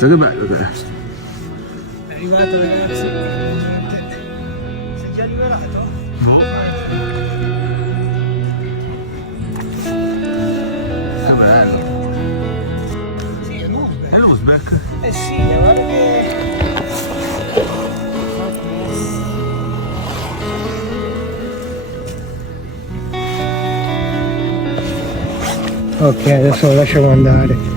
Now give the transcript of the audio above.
Cazzo, che bello te. È arrivato ragazzi. Sei già liberato? No. Che bello. Sì, è l'Uzbek. È l'Uzbek? Eh sì, guarda che... Ok, adesso lo lasciamo andare.